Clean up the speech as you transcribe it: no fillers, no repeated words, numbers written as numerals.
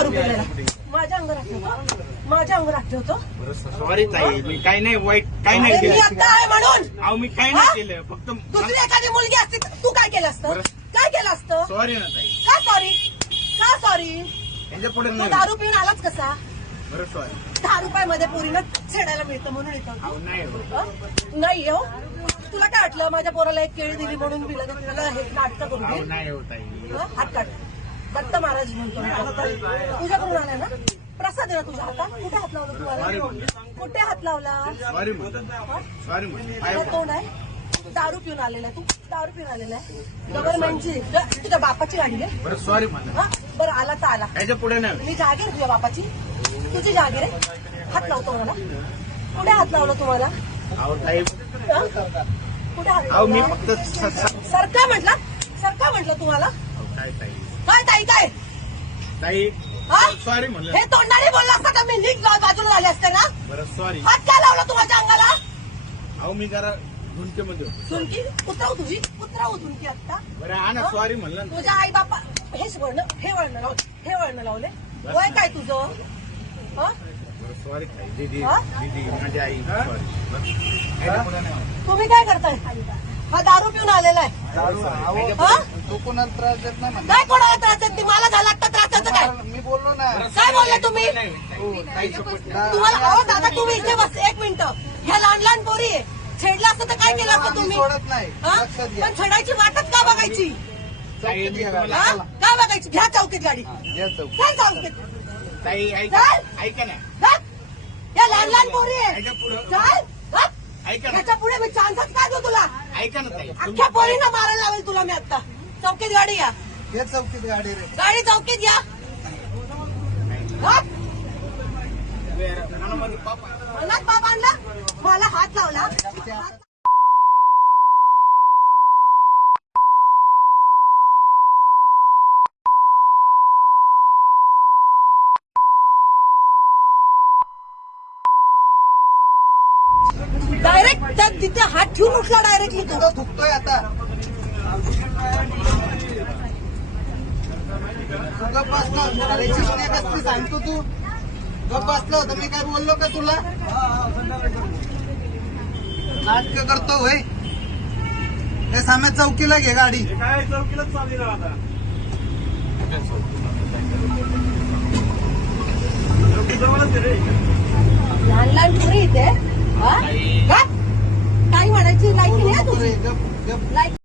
दारू पिलेला माझ्या अंगावर आठवतो, माझ्या अंगावर आठवतो. सॉरी ताई, मी काही नाही वाईट, काही नाही मी केलं. आता आहे म्हणून. अहो मी काही नाही केलं, फक्त दुसरी एखादी मुलगी असती तर तू काय केलं असतं? काय केलं असतं? सॉरी ना ताई. का सॉरी? का सॉरी? यांच्या पुढे तू नाही. दारू पिऊन आलाच कसा? बरं सॉरी. 10 रुपयामध्ये पोरीनं छेडायला मिळतं म्हणून येतो. अहो नाही हो. नाही हो, तुला काय वाटलं माझ्या पोराला एक केळी दिली म्हणून मी लगेच तुला हे नाटक करून अहो देईन? नाही हो ताई. हात काढ. दत्त महाराज म्हणतो मी. तुझ्याकडून आलाय ना प्रसाद आहे ना तुझ्या हातात. कुठे हात लावला तुम्हाला? कुठे हात लावला? सॉरी म्हणतो. सॉरी म्हणतो. तुला तोंड आहे? दारू पिऊन आलेला आहे तू, दारू पिऊन आलेला आहे. गव्हर्नमेंटची तुझ्या बापाची गाडी आहे. बरं सॉरी म्हणतो. हा बरं आला तर आला. याच्या पुढे नाही. मी जागीर तुझ्या बापाची, तुझी जागीर आहे. हात लावतो मला. कुठे हात लावला तुम्हाला? अहो ताई, कुठे हात अहो मी लावला? फक्त सरका म्हटलं तुम्हाला. काय ताई, काय ताई काय? ताई हा? सॉरी म्हणलं. हे तोंडाने बोलला असता का मी नीट बाजूला झाले असते ना. बरं सॉरी. हात काय लावला तू माझ्या अंगाला? अहो मी जरा झुंकेमध्ये होतो. झुणकी उतरव तुझी, उतरव झुणकी आता. बरं हा ना सॉरी म्हणलं ना. तुझ्या आई बापा हेच वळण, हे वळण लावले. वय काय तुझं? हा? बरं सॉरी ताई. दीदी हा? दीदी माझी आई सॉरी. याच्या पुढे नाही. तुम्ही काय करताय? हा दारू पिऊन आलेला आहे. हा? तू कोणाला त्रास देत नाही काय कोणाला त्रास देत नाही? मला झाला आता त्रासाचं काय? मी बोललो ना. काय बोलले तुम्ही? ताई सपोर्ट. तुम्हाला अहो दादा तुम्ही इथे बस एक मिनिट. ह्या लहान लहान पोरी आहे. छेडलं असतं तर काय केलं असतं आम्ही तुम्ही? सोडत नाही. हा? लक्षात घ्या. पण छेडायची वाटच का बघायची? ताई मी तुम्हाला- हा? का बघायची? घ्या चौकीत गाडी. घ्या चौक. काय चौकीत? ताई ऐका, चल. ऐका ना. चल. या लहान लहान पोरी आहे. याच्या पुढे चल. हट. ऐका ना. ह्याच्या पुढे मी चान्सच काय देऊ तुला? ऐका ना ताई. अख्ख्या पोरींना मारायला लावेल तुला मी आता. चौकीत गाडी या. घे चौकीत गाडी रे. गाडी चौकीत या. हट. मनामध्ये पाप आहे. मनात बाप आणला, मला हात लावला. डायरेक्ट तिथे हात ठेवून उठला डायरेक्टली तू. तुला थुकतोय आता. तू गप बसला. करायची पण एक असती सांगतो तू. गप बसला होता. मी काय बोललो का तुला? नाटक करतो होय. हे साम्या चौकीला घे गाडी. काय चौकीलाच चालली ना आता. लहान लहान पोरी इथे. हा? काय म्हणायची लायकी नाही तुझी? गप गप. लायकी